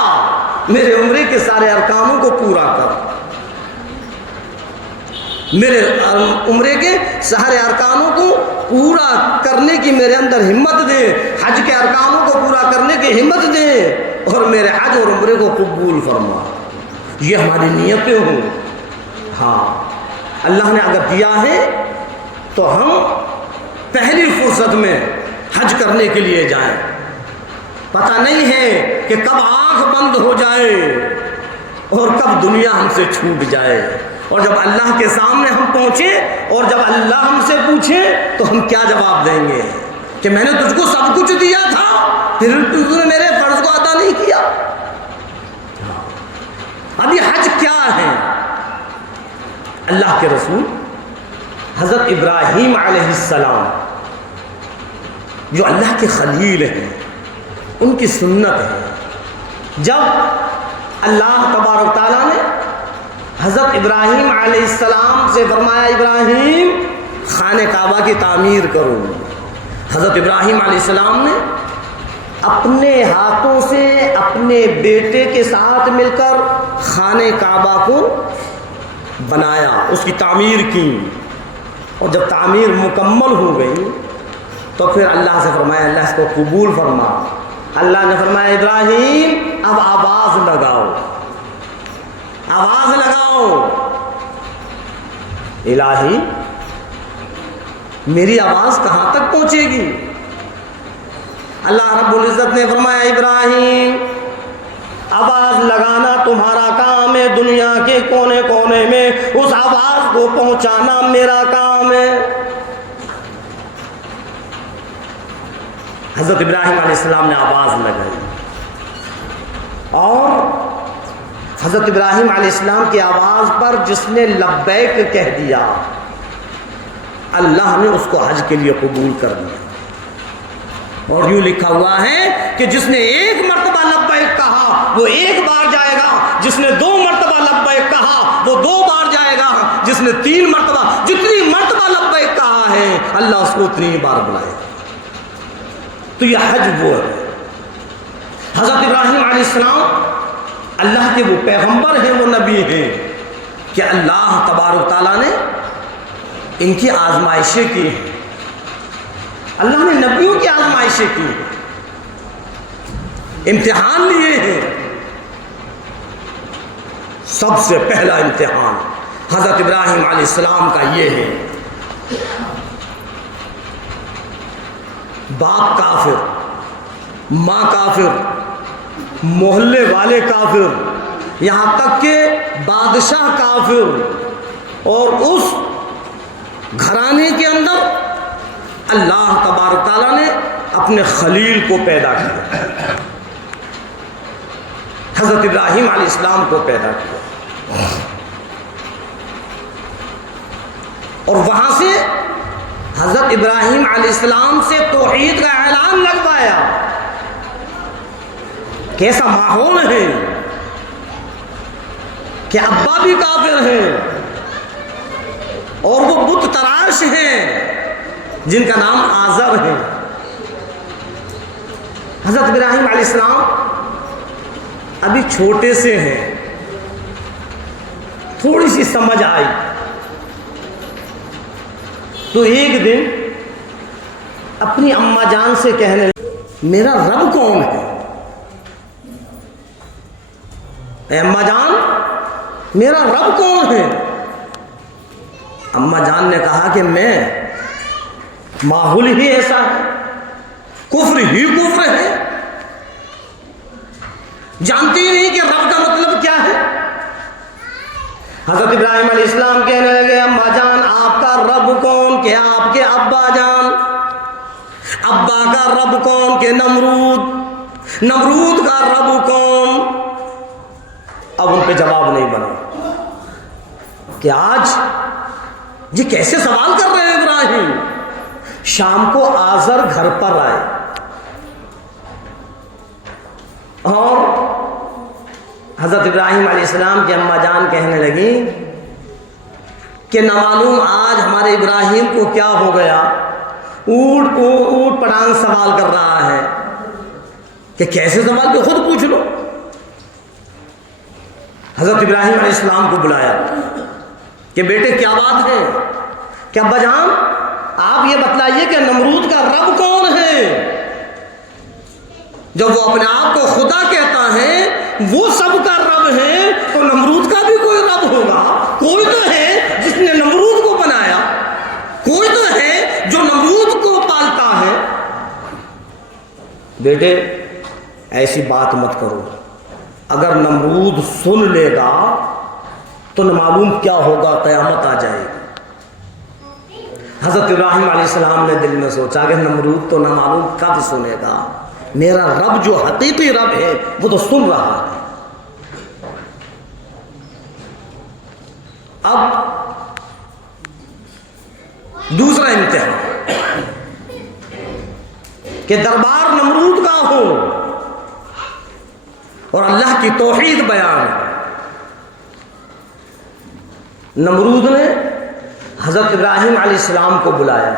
میرے عمرے کے سارے ارکانوں کو پورا کر, میرے عمرے کے سارے ارکانوں کو پورا کرنے کی میرے اندر ہمت دے, حج کے ارکانوں کو پورا کرنے کی ہمت دے, اور میرے حج اور عمرے کو قبول فرما. یہ ہماری نیتیں ہوں. ہاں اللہ نے اگر دیا ہے تو ہم پہلی فرصت میں حج کرنے کے لیے جائیں. پتہ نہیں ہے کہ کب آنکھ بند ہو جائے اور کب دنیا ہم سے چھوٹ جائے, اور جب اللہ کے سامنے ہم پہنچے اور جب اللہ ہم سے پوچھے تو ہم کیا جواب دیں گے کہ میں نے تجھ کو سب کچھ دیا تھا پھر تجھ نے میرے فرض کو ادا نہیں کیا. اب یہ حج کیا ہے؟ اللہ کے رسول حضرت ابراہیم علیہ السلام جو اللہ کے خلیل ہیں, ان کی سنت ہے. جب اللہ تبارک تعالیٰ نے حضرت ابراہیم علیہ السلام سے فرمایا ابراہیم خانہ کعبہ کی تعمیر کرو, حضرت ابراہیم علیہ السلام نے اپنے ہاتھوں سے اپنے بیٹے کے ساتھ مل کر خانہ کعبہ کو بنایا, اس کی تعمیر کی. اور جب تعمیر مکمل ہو گئی تو پھر اللہ سے فرمایا اللہ اس کو قبول فرما. اللہ نے فرمایا ابراہیم اب آواز لگاؤ, آواز لگاؤ. الہی میری آواز کہاں تک پہنچے گی؟ اللہ رب العزت نے فرمایا ابراہیم آواز لگانا تمہارا کام ہے, ہے، دنیا کے کونے کونے میں اس آواز کو پہنچانا میرا کام ہے۔ حضرت ابراہیم علیہ السلام نے آواز لگائی اور حضرت ابراہیم علیہ السلام کی آواز پر جس نے لبیک کہہ دیا، اللہ نے اس کو حج کے لیے قبول کر دیا۔ اور یوں لکھا ہوا ہے کہ جس نے ایک مرتبہ لبیک کہا وہ ایک بار جائے گا، جس نے 2 مرتبہ لبیک کہا وہ 2 بار جائے گا، جس نے 3 مرتبہ، جتنی مرتبہ لبیک کہا ہے اللہ اس کو اتنی بار بلائے گا۔ تو یہ حج وہ ہے۔ حضرت ابراہیم علیہ السلام اللہ کے وہ پیغمبر ہیں، وہ نبی ہیں کہ اللہ تبارک تعالیٰ نے ان کی آزمائشیں کی ہیں، اللہ نے نبیوں کی آزمائشیں کی ہیں، امتحان لیے ہیں۔ سب سے پہلا امتحان حضرت ابراہیم علیہ السلام کا یہ ہے، باپ کافر، ماں کافر، محلے والے کافر، یہاں تک کہ بادشاہ کافر، اور اس گھرانے کے اندر اللہ تبارک تعالیٰ نے اپنے خلیل کو پیدا کیا، حضرت ابراہیم علیہ السلام کو پیدا کیا، اور وہاں سے حضرت ابراہیم علیہ السلام سے توحید کا اعلان لگوایا۔ کیسا ماحول ہے کہ ابا بھی کافر ہیں اور وہ بت تراش ہیں جن کا نام آزر ہے۔ حضرت ابراہیم علیہ السلام ابھی چھوٹے سے ہیں، تھوڑی سی سمجھ آئی تو ایک دن اپنی اماں جان سے کہنے لگے میرا رب کون ہے؟ اے اماں جان میرا رب کون ہے؟ اماں جان نے کہا کہ میں، ماحول ہی ایسا ہے، کفر ہی کفر ہے، جانتی ہی نہیں کہ رب کا مطلب کیا ہے۔ حضرت ابراہیم علیہ السلام کہنے لگے اماں جان آپ کا رب کون؟ کہ آپ کے ابا جان۔ ابا کا رب کون؟ کہ نمرود۔ نمرود کا رب کون؟ اب ان پہ جواب نہیں بنا کہ آج یہ کیسے سوال کر رہے ہیں ابراہیم۔ شام کو آزر گھر پر آئے اور حضرت ابراہیم علیہ السلام کی اماں جان کہنے لگی کہ نہ معلوم آج ہمارے ابراہیم کو کیا ہو گیا، اونٹ پٹانگ سوال کر رہا ہے۔ کہ کیسے سوال؟ کہ خود پوچھ لو۔ حضرت ابراہیم علیہ السلام کو بلایا کہ بیٹے کیا بات ہے؟ کہ ابا جان آپ یہ بتلائیے کہ نمرود کا رب کون ہے؟ جب وہ اپنے آپ کو خدا کہتا ہے، وہ سب کا رب ہے، تو نمرود کا بھی کوئی رب ہوگا۔ کوئی تو ہے جس نے نمرود کو بنایا، کوئی تو ہے جو نمرود کو پالتا ہے۔ بیٹے ایسی بات مت کرو، اگر نمرود سن لے گا تو نہ معلوم کیا ہوگا، قیامت آ جائے گی۔ حضرت ابراہیم علیہ السلام نے دل میں سوچا کہ نمرود تو نہ معلوم کب سنے گا، میرا رب جو حقیقی رب ہے وہ تو سن رہا ہے۔ اب دوسرا امتحان کہ دربار نمرود کا ہو اور اللہ کی توحید بیان۔ نمرود نے حضرت ابراہیم علیہ السلام کو بلایا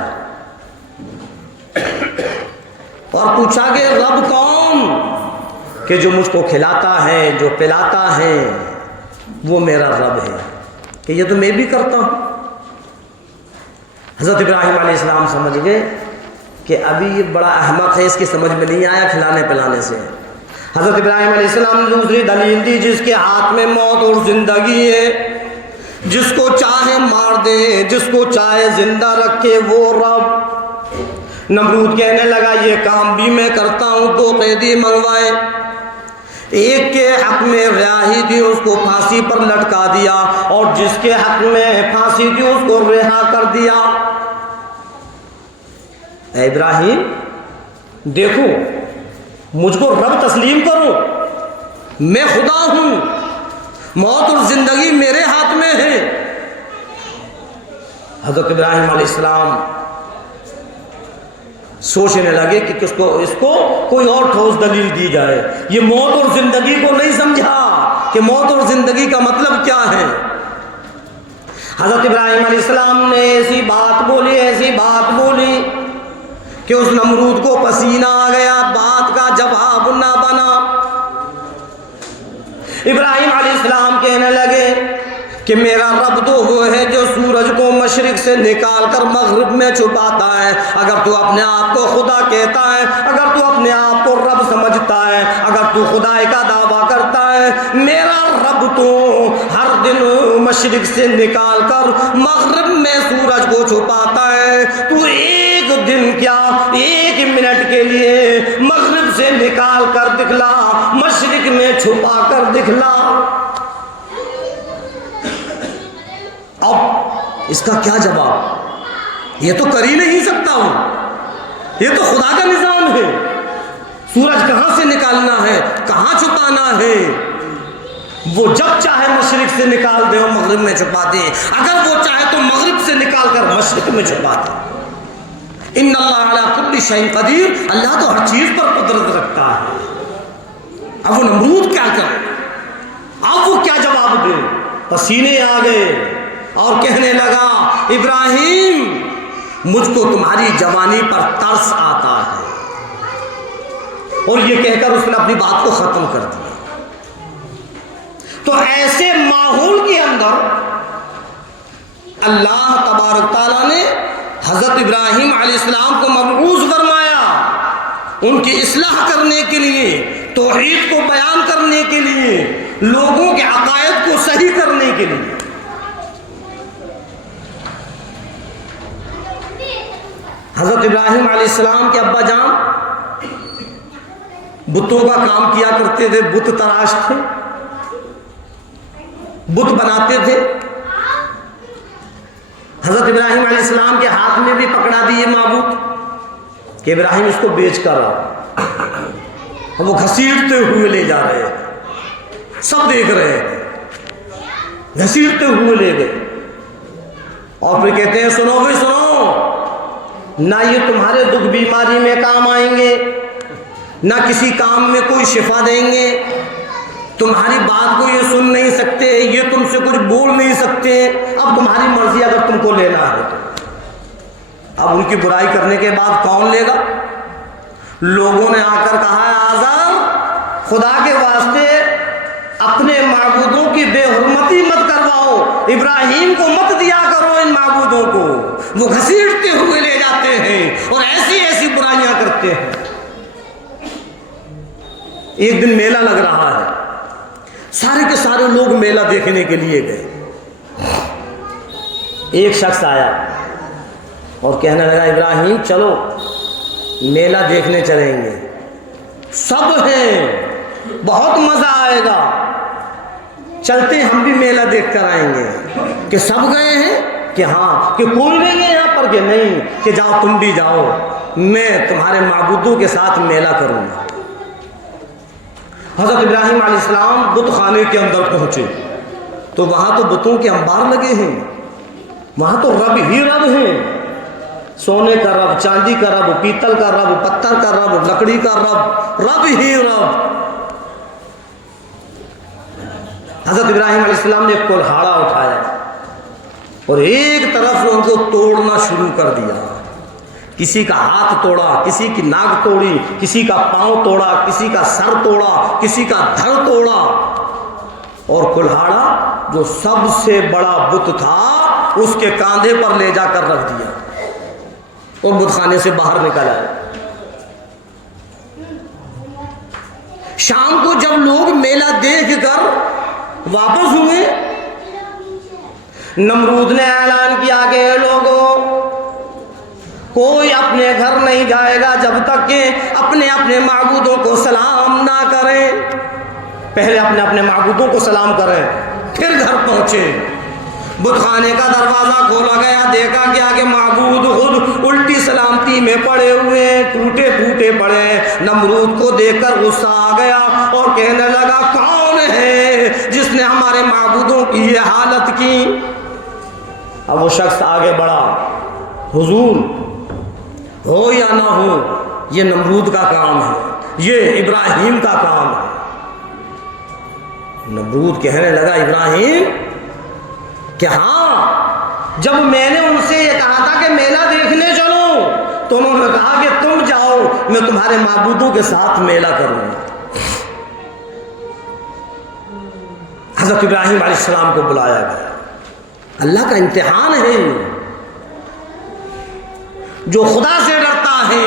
اور پوچھا کہ رب کون؟ کہ جو مجھ کو کھلاتا ہے، جو پلاتا ہے، وہ میرا رب ہے۔ کہ یہ تو میں بھی کرتا ہوں۔ حضرت ابراہیم علیہ السلام سمجھ گئے کہ ابھی یہ بڑا احمق ہے، اس کی سمجھ میں نہیں آیا کھلانے پلانے سے۔ حضرت ابراہیم علیہ السلام نے دوسری دلیل دی، جس کے ہاتھ میں موت اور زندگی ہے، جس کو چاہے مار دے، جس کو چاہے زندہ رکھے، وہ رب۔ نمرود کہنے لگا یہ کام بھی میں کرتا ہوں، 2 قیدی منگوائے، ایک کے حق میں رہائی دی اس کو پھانسی پر لٹکا دیا، اور جس کے حق میں پھانسی دی اس کو رہا کر دیا۔ اے ابراہیم دیکھو، مجھ کو رب تسلیم کرو، میں خدا ہوں، موت اور زندگی میرے ہاتھ میں ہے۔ حضرت ابراہیم علیہ السلام سوچنے لگے کہ اس کو کوئی اور ٹھوس دلیل دی جائے۔ یہ موت اور زندگی کو نہیں سمجھا کہ موت اور زندگی کا مطلب کیا ہے۔ حضرت ابراہیم علیہ السلام نے ایسی بات بولی کہ اس نمرود کو پسینہ آ گیا، بات کا جواب نہ بنا۔ ابراہیم علیہ السلام کہنے لگے کہ میرا رب تو وہ ہے جو سورج کو مشرق سے نکال کر مغرب میں چھپاتا ہے۔ اگر تو اپنے آپ کو خدا کہتا ہے، اگر تو اپنے آپ کو رب سمجھتا ہے، اگر تو خدائی کا دعویٰ کرتا ہے، میرا رب تو ہر دن مشرق سے نکال کر مغرب میں سورج کو چھپاتا ہے، تو ایک دن کیا ایک منٹ کے لیے مغرب سے نکال کر دکھلا، مشرق میں چھپا کر دکھلا۔ اب اس کا کیا جواب؟ یہ تو کر ہی نہیں سکتا ہوں، یہ تو خدا کا نظام ہے، سورج کہاں سے نکالنا ہے، کہاں چھپانا ہے، وہ جب چاہے مشرق سے نکال دے اور مغرب میں چھپا دے، اگر وہ چاہے تو مغرب سے نکال کر مشرق میں چھپا دے۔ ان اللہ علی کل شیء قدیر، اللہ تو ہر چیز پر قدرت رکھتا ہے۔ اب وہ نمرود کیا کرے، اب وہ کیا جواب دے؟ پسینے آ گئے اور کہنے لگا ابراہیم مجھ کو تمہاری جوانی پر ترس آتا ہے، اور یہ کہہ کر اس نے اپنی بات کو ختم کر دیا۔ تو ایسے ماحول کے اندر اللہ تبارک تعالیٰ نے حضرت ابراہیم علیہ السلام کو مبعوث فرمایا، ان کی اصلاح کرنے کے لیے، توحید کو بیان کرنے کے لیے، لوگوں کے عقائد کو صحیح کرنے کے لیے۔ حضرت ابراہیم علیہ السلام کے ابا جان بتوں کا کام کیا کرتے تھے، بت تراش تھے، بت بناتے تھے۔ حضرت ابراہیم علیہ السلام کے ہاتھ میں بھی پکڑا دیے معبود کہ ابراہیم اس کو بیچ کر آؤ، وہ گھسیٹتے ہوئے لے جا رہے ہیں، سب دیکھ رہے ہیں، گھسیٹتے ہوئے لے گئے، اور پھر کہتے ہیں سنو بھی سنو، نہ یہ تمہارے دکھ بیماری میں کام آئیں گے، نہ کسی کام میں کوئی شفا دیں گے، تمہاری بات کو یہ سن نہیں سکتے، یہ تم سے کچھ بول نہیں سکتے، اب تمہاری مرضی اگر تم کو لینا ہے تو۔ اب ان کی برائی کرنے کے بعد کون لے گا؟ لوگوں نے آ کر کہا آزر خدا کے واسطے اپنے معبودوں کی بے حرمتی مت کرواؤ، ابراہیم کو مت دیا کرو ان معبودوں کو، وہ گھسیٹتے ہوئے لے جاتے ہیں اور ایسی ایسی برائیاں کرتے ہیں۔ ایک دن میلہ لگ رہا ہے، سارے کے سارے لوگ میلہ دیکھنے کے لیے گئے۔ ایک شخص آیا اور کہنے لگا ابراہیم چلو میلہ دیکھنے چلیں گے، سب ہیں، بہت مزہ آئے گا، چلتے ہم بھی میلہ دیکھ کر آئیں گے۔ کہ سب گئے ہیں؟ کہ ہاں۔ کہ کوئی نہیں ہے یہاں پر؟ کہ نہیں۔ کہ جاؤ تم بھی جاؤ، میں تمہارے معبودوں کے ساتھ میلہ کروں گا۔ حضرت ابراہیم علیہ السلام بت خانے کے اندر پہنچے تو وہاں تو بتوں کے انبار لگے ہیں، وہاں تو رب ہی رب ہیں، سونے کا رب، چاندی کا رب، پیتل کا رب، پتھر کا رب، لکڑی کا رب، رب ہی رب۔ حضرت ابراہیم علیہ السلام نے ایک کلہاڑا اٹھایا اور ایک طرف ان کو توڑنا شروع کر دیا، کسی کا ہاتھ توڑا، کسی کی ناک توڑی، کسی کا پاؤں توڑا، کسی کا سر توڑا، کسی کا دھڑ توڑا، اور کلہاڑا جو سب سے بڑا بت تھا اس کے کاندھے پر لے جا کر رکھ دیا اور بت خانے سے باہر نکل آئے۔ شام کو جب لوگ میلہ دیکھ کر واپس ہوئے، نمرود نے اعلان کیا کہ لوگوں کوئی اپنے گھر نہیں جائے گا جب تک کہ اپنے اپنے معبودوں کو سلام نہ کریں۔ پہلے اپنے اپنے معبودوں کو سلام کریں، پھر گھر پہنچے۔ بت خانے کا دروازہ کھولا گیا، دیکھا گیا کہ معبود خود الٹی سلامتی میں پڑے ہوئے، ٹوٹے پھوٹے پڑے۔ نمرود کو دیکھ کر غصہ آ گیا اور کہنے لگا کون ہے جس نے ہمارے معبودوں کی یہ حالت کی؟ اب وہ شخص آگے بڑھا، حضور ہو یا نہ ہو یہ نمرود کا کام ہے، یہ ابراہیم کا کام ہے۔ نمرود کہنے لگا ابراہیم کہ ہاں، جب میں نے ان سے یہ کہا تھا کہ میلہ دیکھنے چلو تو انہوں نے کہا کہ تم جاؤ، میں تمہارے معبودوں کے ساتھ میلہ کروں گا۔ حضرت ابراہیم علیہ السلام کو بلایا گیا۔ اللہ کا امتحان ہے، جو خدا سے ڈرتا ہے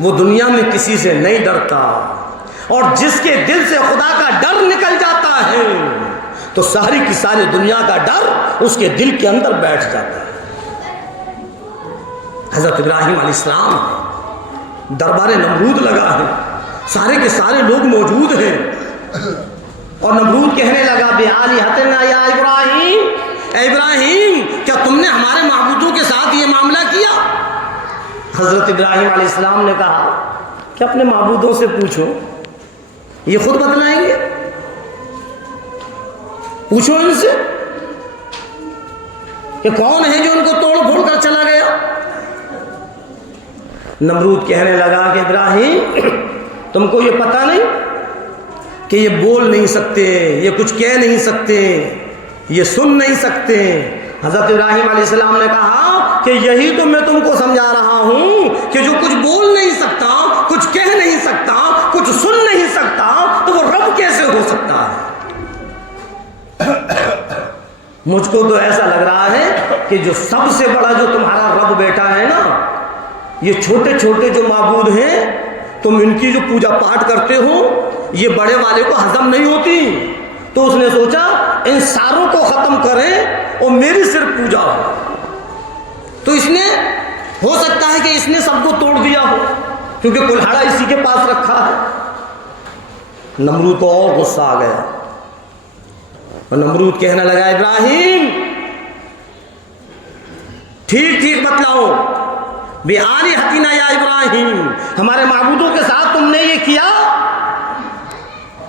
وہ دنیا میں کسی سے نہیں ڈرتا، اور جس کے دل سے خدا کا ڈر نکل جاتا ہے تو ساری کی ساری دنیا کا ڈر اس کے دل کے اندر بیٹھ جاتا ہے۔ حضرت ابراہیم علیہ السلام دربار نمرود لگا ہے، سارے کے سارے لوگ موجود ہیں، اور نمرود کہنے لگا بِآلِہَتِنَا یا ابراہیم، اے ابراہیم کیا تم نے ہمارے معبودوں کے ساتھ یہ معاملہ کیا؟ حضرت ابراہیم علیہ السلام نے کہا کہ اپنے معبودوں سے پوچھو، یہ خود بتلائیں گے، پوچھو ان سے کہ کون ہے جو ان کو توڑ پھوڑ کر چلا گیا۔ نمرود کہنے لگا کہ ابراہیم تم کو یہ پتہ نہیں کہ یہ بول نہیں سکتے، یہ کچھ کہہ نہیں سکتے، یہ سن نہیں سکتے۔ حضرت ابراہیم علیہ السلام نے کہا کہ یہی تو میں تم کو سمجھا رہا ہوں کہ جو کچھ بول نہیں سکتا، کچھ کہہ نہیں سکتا، کچھ سن نہیں سکتا، تو وہ رب کیسے ہو سکتا ہے؟ مجھ کو تو ایسا لگ رہا ہے کہ جو سب سے بڑا جو تمہارا رب بیٹا ہے نا، یہ چھوٹے چھوٹے جو معبود ہیں تم ان کی جو پوجا پاٹ کرتے ہو یہ بڑے والے کو ہضم نہیں ہوتی، تو اس نے سوچا ان ساروں کو ختم کریں اور میری صرف پوجا ہو۔ تو اس نے ہو سکتا ہے کہ اس نے سب کو توڑ دیا ہو، کیونکہ کلہاڑا اسی کے پاس رکھا ہے۔ نمرود کو اور غصہ آ گیا، اور نمرود کہنے لگا ابراہیم ٹھیک ٹھیک بتلاؤ، بِآلِہَتِنَا یا ابراہیم، ہمارے معبودوں کے ساتھ تم نے یہ کیا؟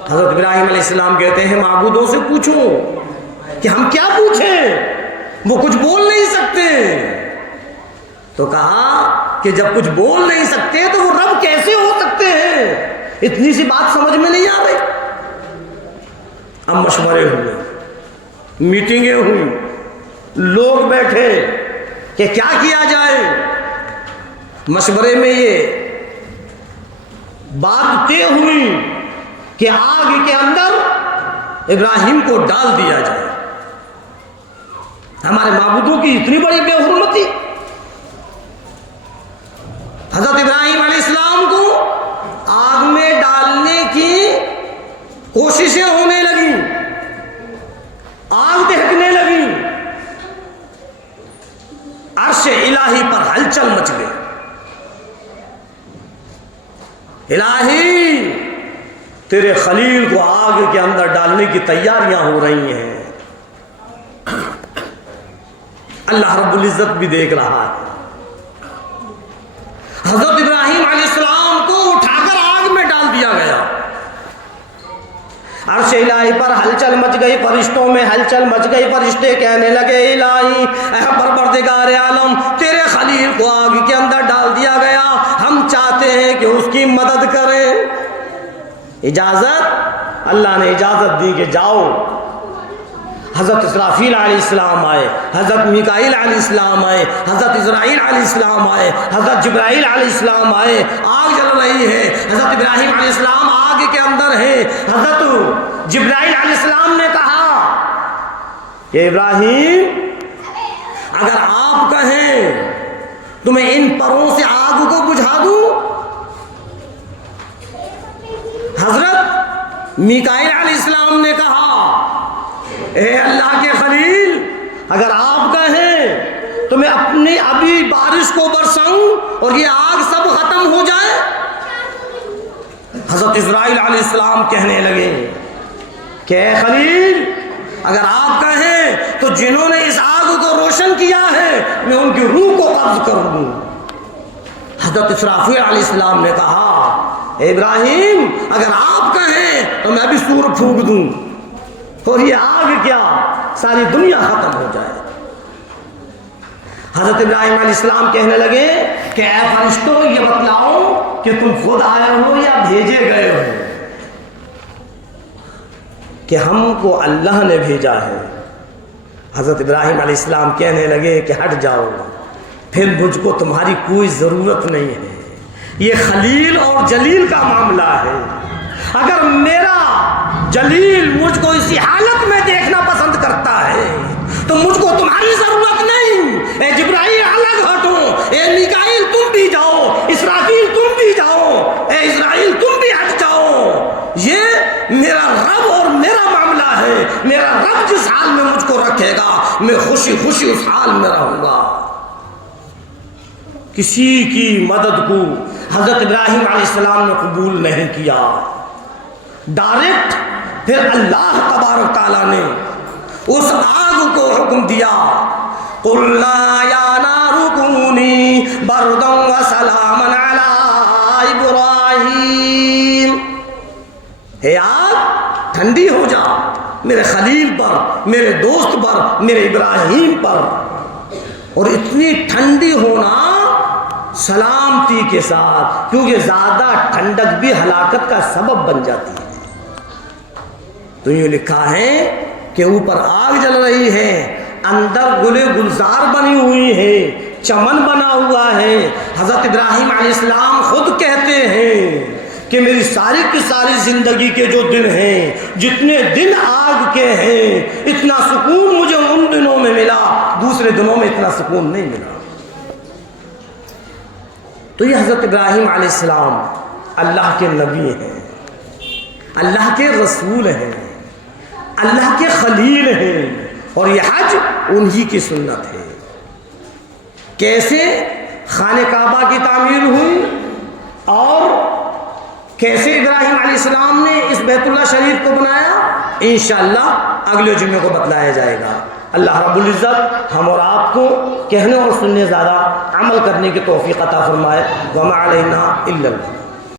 حضرت ابراہیم علیہ السلام کہتے ہیں معبودوں سے پوچھو کہ ہم کیا پوچھیں، وہ کچھ بول نہیں سکتے۔ تو کہا کہ جب کچھ بول نہیں سکتے تو وہ رب کیسے ہو سکتے ہیں؟ اتنی سی بات سمجھ میں نہیں آ رہی۔ اب مشورے ہوئے، میٹنگیں ہوئی، لوگ بیٹھے کہ کیا کیا جائے۔ مشورے میں یہ بات طے ہوئی کہ آگ کے اندر ابراہیم کو ڈال دیا جائے۔ ہمارے معبودوں کی اتنی بڑی بے حرمتی، حضرت ابراہیم علیہ السلام کو آگ میں ڈالنے کی کوششیں ہونے لگی، آگ دہکنے لگی، عرش الہی پر ہلچل مچ گئی۔ الہی تیرے خلیل کو آگ کے اندر ڈالنے کی تیاریاں ہو رہی ہیں۔ اللہ رب العزت بھی دیکھ رہا ہے۔ حضرت ابراہیم علیہ السلام کو اٹھا کر آگ میں ڈال دیا گیا۔ عرش الہی پر ہلچل مچ گئی، فرشتوں میں ہلچل مچ گئی۔ فرشتے کہنے لگے الہی اے پروردگار عالم، تیرے خلیل کو آگ کے اندر ڈال دیا گیا، ہم چاہتے ہیں کہ اس کی مدد کریں۔ اجازت؟ اللہ نے اجازت دی کہ جاؤ۔ حضرت اسرافیل علیہ السلام آئے، حضرت میکائیل علیہ السلام آئے، حضرت اسرائیل علیہ السلام آئے، حضرت جبرائیل علیہ السلام آئے۔ آگ جل رہی ہے، حضرت ابراہیم علیہ السلام آگ کے اندر ہے۔ حضرت جبرائیل علیہ السلام نے کہا کہ ابراہیم اگر آپ کہیں تو میں ان پروں سے آگ کو بجھا دوں۔ حضرت میکائیل علیہ السلام نے کہا اے اللہ کے خلیل اگر آپ کہیں تو میں اپنی ابھی بارش کو برساؤں اور یہ آگ سب ختم ہو جائے۔ حضرت اسرائیل علیہ السلام کہنے لگے کہ اے خلیل، اگر آپ کہیں تو جنہوں نے اس آگ کو روشن کیا ہے میں ان کی روح کو قبض کر دوں۔ حضرت اسرافیل علیہ السلام نے کہا اے ابراہیم، اگر آپ کہیں تو میں بھی سور پھونک دوں اور یہ آگ کیا ساری دنیا ختم ہو جائے۔ حضرت ابراہیم علیہ السلام کہنے لگے کہ اے فرشتوں، یہ بتلاؤ کہ تم خود آئے ہو یا بھیجے گئے ہو؟ کہ ہم کو اللہ نے بھیجا ہے۔ حضرت ابراہیم علیہ السلام کہنے لگے کہ ہٹ جاؤ، پھر مجھ کو تمہاری کوئی ضرورت نہیں ہے، یہ خلیل اور جلیل کا معاملہ ہے۔ اگر میرا جلیل مجھ کو اسی حالت میں دیکھنا پسند کرتا ہے تو مجھ کو تمہاری ضرورت نہیں۔ اے جبرائیل الگ ہٹو، اے میکائیل تم بھی جاؤ، اسرافیل تم بھی جاؤ، اے اسرائیل تم بھی ہٹ جاؤ۔ یہ میرا رب اور میرا معاملہ ہے، میرا رب جس حال میں مجھ کو رکھے گا میں خوشی خوشی اس حال میں رہوں گا۔ کسی کی مدد کو حضرت ابراہیم علیہ السلام نے قبول نہیں کیا، ڈائریکٹ پھر اللہ تبارک تعالیٰ نے اس آگ کو حکم دیا، قُلْنَا يَا نَارُ كُونِي بَرْدًا وَسَلَامًا عَلَىٰ إِبْرَاهِيمَ، اے آگ ٹھنڈی ہو جا میرے خلیل پر، میرے دوست پر، میرے ابراہیم پر۔ اور اتنی ٹھنڈی ہونا سلامتی کے ساتھ، کیونکہ زیادہ ٹھنڈک بھی ہلاکت کا سبب بن جاتی ہے۔ تو یہ لکھا ہے کہ اوپر آگ جل رہی ہے، اندر گلے گلزار بنی ہوئی ہے، چمن بنا ہوا ہے۔ حضرت ابراہیم علیہ السلام خود کہتے ہیں کہ میری ساری کی ساری زندگی کے جو دن ہیں، جتنے دن آگ کے ہیں، اتنا سکون مجھے ان دنوں میں ملا، دوسرے دنوں میں اتنا سکون نہیں ملا۔ تو یہ حضرت ابراہیم علیہ السلام اللہ کے نبی ہیں، اللہ کے رسول ہیں، اللہ کے خلیل ہیں، اور یہ حج انہی کی سنت ہے۔ کیسے خانہ کعبہ کی تعمیر ہوئی اور کیسے ابراہیم علیہ السلام نے اس بیت اللہ شریف کو بنایا، انشاءاللہ اگلے جمعے کو بتلایا جائے گا۔ اللہ رب العزت ہم اور آپ کو کہنے اور سننے زیادہ عمل کرنے کی توفیق عطا فرمائے۔ وما علینا الا اللہ۔